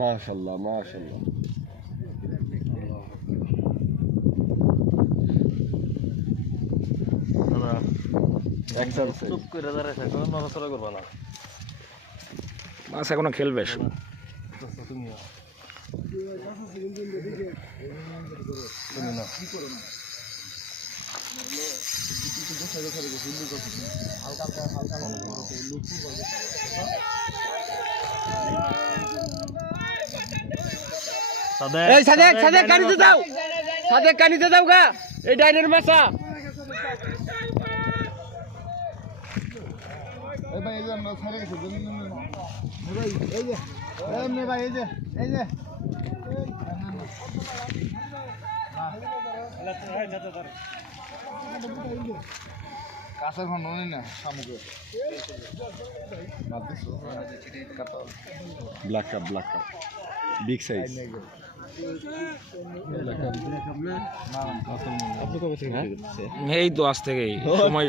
মাশাআল্লাহ মাশাআল্লাহ। চুপ করে দাঁড়াইছে, কোনো নড়াচড়া করবা না। মাছ এখনো খেলবে। তুমি না এই সাদেক সাদেক কানিতে দাও, সাদেক কানিতে দাও গা, এই ডাইনের মাছা। এই ভাই এই যে আমরা ছাড়ে গেছি জমি ভাই, এই যে এমনি ভাই, এই যে এই যে কাঁচা ঘন না শামুকের black cup, black cup big size. এই তো আজ থেকেই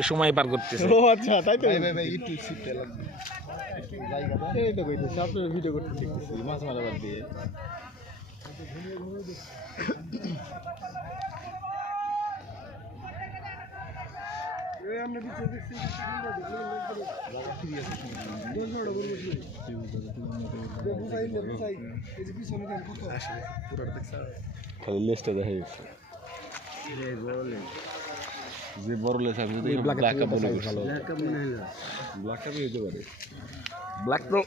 সময় পার করতেছে। ও আচ্ছা, তাই তো ভাই ভাই একটু সিটে লাগবে, এই তো কইতেছি আপনার ভিডিও করতে দেখতেছি মাছ মারা বাদ দিয়ে। খালি লেজটা দেখা গেছে, যে বড় লেজ আমি যদি ব্ল্যাক কাপ মনে করি, ভালো ব্ল্যাক কাপই হতে পারে। ব্ল্যাক তো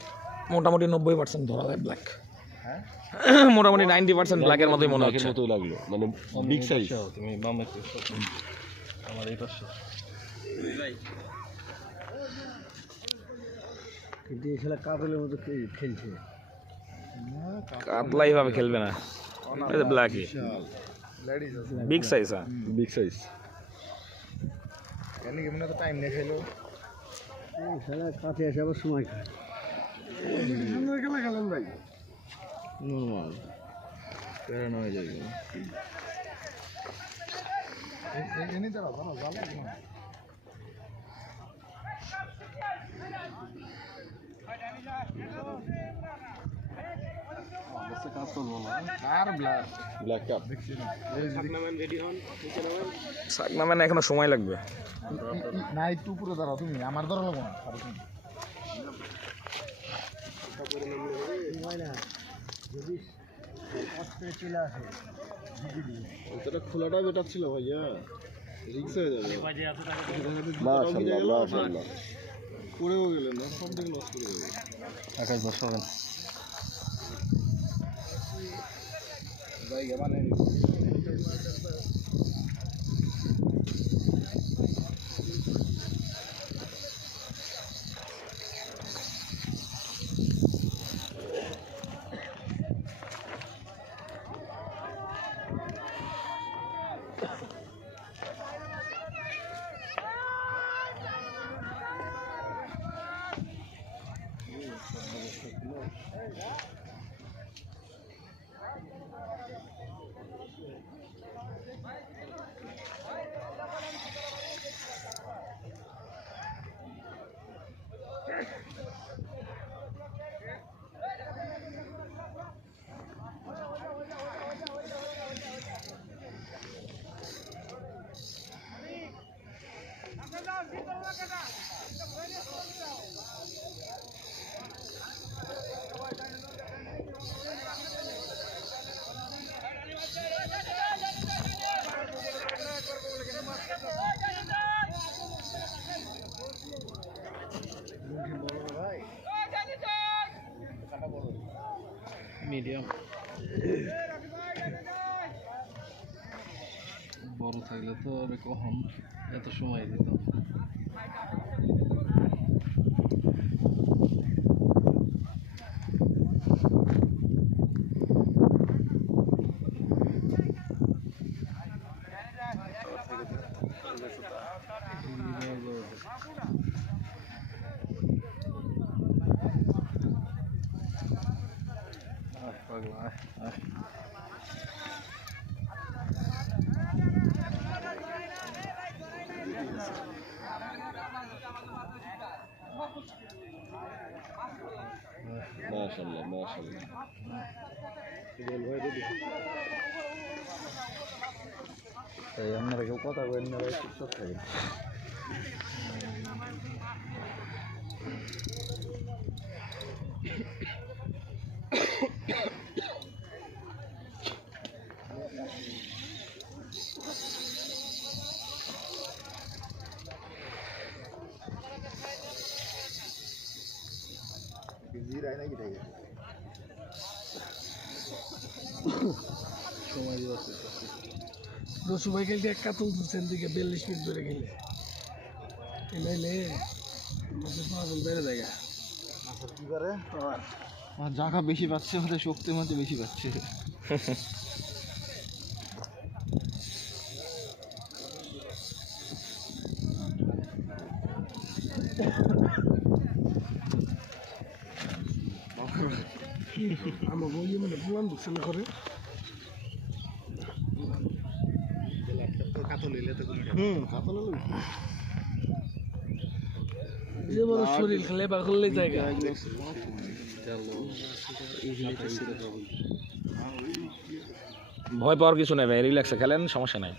মোটামুটি 90% ধরা যায় ব্ল্যাক। মোটামুটি 90% ব্ল্যাকের মতোই মনে হচ্ছে। মতোই লাগলো, মানে বিগ সাইজ। তুমি বামে আমার এই পাশে খেলছে। কাতলা এইভাবে খেলবে না, ব্ল্যাকই বিগ সাইজ। হ্যাঁ বিগ সাইজ। এনে কেমন তো টাইম নেই খাইলো, খেলা কাছে এসে আবার সময় খায়। সুন্দর খেলা খেলেন ভাই, নর্মাল প্যারানো হয়ে যাবে। এনে যারা ভালো ভালো ব্ল্যাক কাপ শাকনা মানে এখনো সময় লাগবে। না, একটু উপরে দাঁড়াও তুমি, আমার ধরা লাগবো না। খোলাটা বেটার ছিল ভাইয়া, রিক্স হয়ে যাবে। মাশাআল্লাহ মাশাআল্লাহ, পড়েও গেলেন না, সব দিকে লস করে যাবে। আকাশ বসাবেন জায়গা মানে মিডিয়াম বড় থাকলে তো আরে কখন এত সময় দিত। মাশাআল্লাহ মাশাআল্লাহ এই আপনারা কেউ কথা বলেন না ভাই চুপ থাকেন রসু ভাই খেলতে এক কাতল তুলছেন দিকে 42 মিনিট ধরে খেলে এলাইলে বেড়ে জায়গা কি করে জায়গা বেশি পাচ্ছে ওদের শক্তির মধ্যে বেশি পাচ্ছে আমার বই মানে পুরান ঢুকছে না করে যে বড় শরীর খেলে বা করলে জায়গা ভয় পাওয়ার কিছু নেই ভাই, রিল্যাক্সে খেলেন, সমস্যা নাই।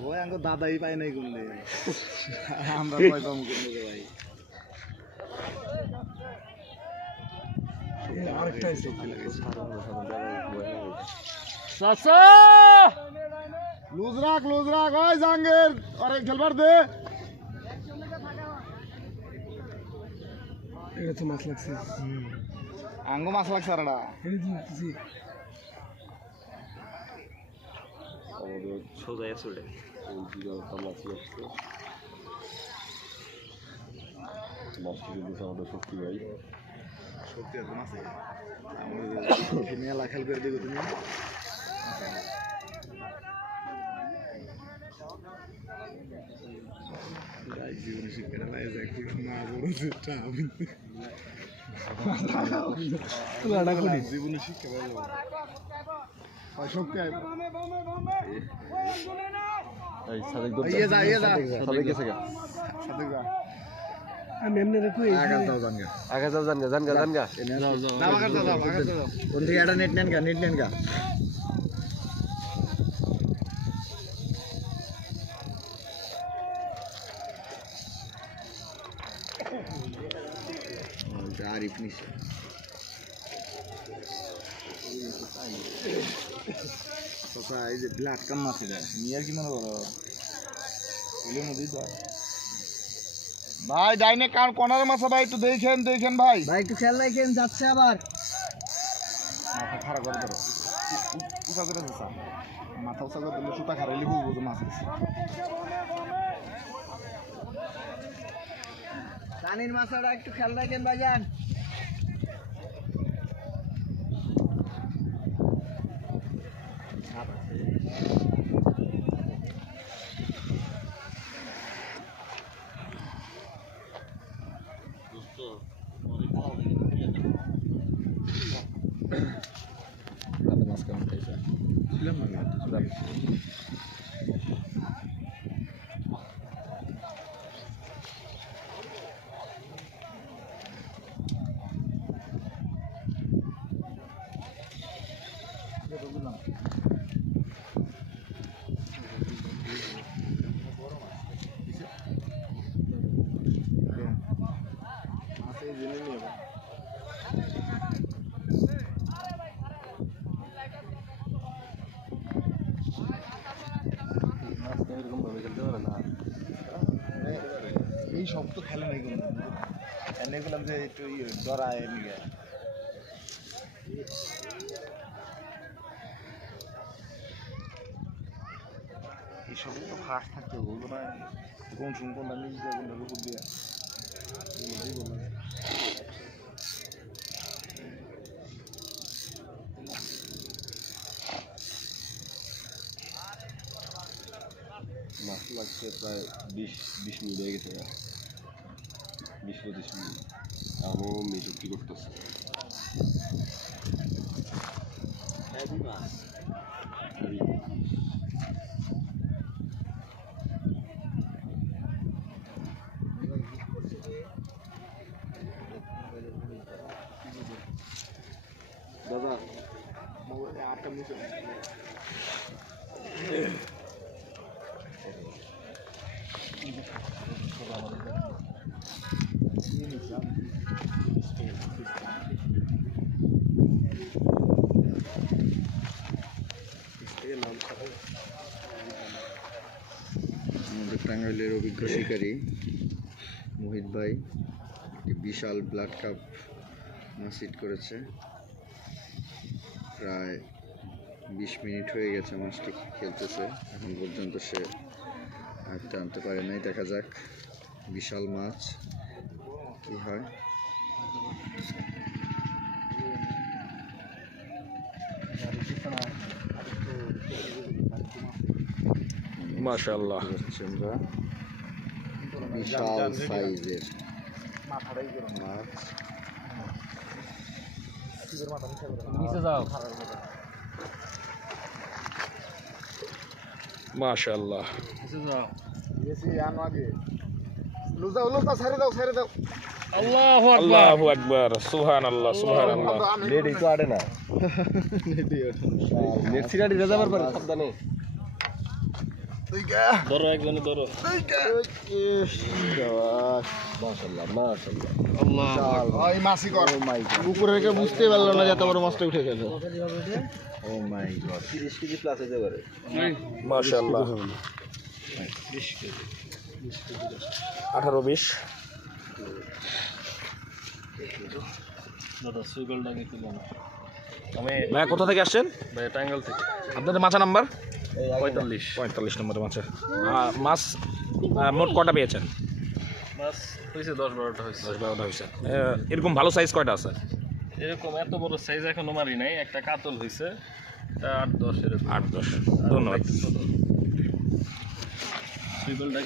ভয় আঙ্গ দাদাই পাই নাই করলে আমরা ভয় পাবো করলে ভাই আরেকটা লুজ রাখ ওই জাঙ্গের আরে খেলবার দে এটা তো মাছ লাগছে আঙ্গ মাছ লাগছে আরডা সোজা চলে শক্তি ভাই শক্তি আছে মাছে আমাদের মেলা খেল করে দেবো তুমি জীবনে শিক্ষা না বড় জীবনে শিক্ষা শক্তি আমি এমনি রাখি আগে যাও জানগা কোন থেকে একটা নেট নেন গা আরিফ নিছে এই যে ব্ল্যাক কাম মাছ এটা নিয়ে কি মনে করো এলের মধ্যেই তো ভাই ডাইনে কার কোনার মাছ ভাই একটু দেখেন ভাই একটু খেয়াল রাখেন, যাচ্ছে আবার মাথা খারাপ করে ধরো উঁচা করে ধরছা মাথা উঁচা করে দিলে সুতা খারাইলে বুঝবো যে মাছ আছে পানির মাছটা একটু খেয়াল রাখেন ভাইজান। মাছ কেমন খাইছে? এই সব তো খেলে নাই কোনো এনে বললাম যে একটু ডরায় নিয়ে এই সব তো ফাঁস থাকতে বলবো না কোন কোনটা নিজ দিয়ে কোনটা রুকুর দিয়ে মাছ লাগছে প্রায় 20 মিনিট হয়ে গেছে 20-25 মিনিট এখনও মেশক্তি করতেছে আমাদের টাঙ্গাইলের অভিজ্ঞ শিকারী মোহিত ভাই একটি বিশাল ব্লাড কাপ মাছ হিট করেছে। প্রায় 20 মিনিট হয়ে গেছে মাছটি খেলতেছে, এখন পর্যন্ত সে আয়ত্তে আনতে পারে নাই। দেখা যাক বিশাল মাছ কি হয়। মাশাআল্লাহ, হচ্ছে আমরা বিশাল সাইজের মাছ। মাশাআল্লাহ। আল্লাহু আকবার, সুবহানাল্লাহ, সুবহানাল্লাহ। নেট একটু আড়ে না, নেট সিরাটি রেজাবার পারে সাবধানে। ধরো একজনে ধরো। মাশাআল্লাহ মাশাআল্লাহ। পুকুরে রেখে বুঝতে পারলো না যে এত বড় মাছটা উঠে গেল। ও মাই গড, 30 কেজি প্লাস হতে পারে। মাশাআল্লাহ, 18-20। দাদা সুইগলটা নিতে না। আমি ভাই কোথা থেকে আসছেন? ভাই টাঙ্গাইল থেকে। আপনাদের মাছা নাম্বার 45 নম্বরের মাছে মাছ মোট কটা পেয়েছেন? মাছ হয়েছে 10-12টা হয়েছে। 10-12টা হয়েছে। এরকম ভালো সাইজ কয়টা আছে? এরকম এত বড় সাইজ এখনো মারি নাই। একটা কাতল হয়েছে, 8-10 এরকম। 8-10। ধন্যবাদ। সুইগলটা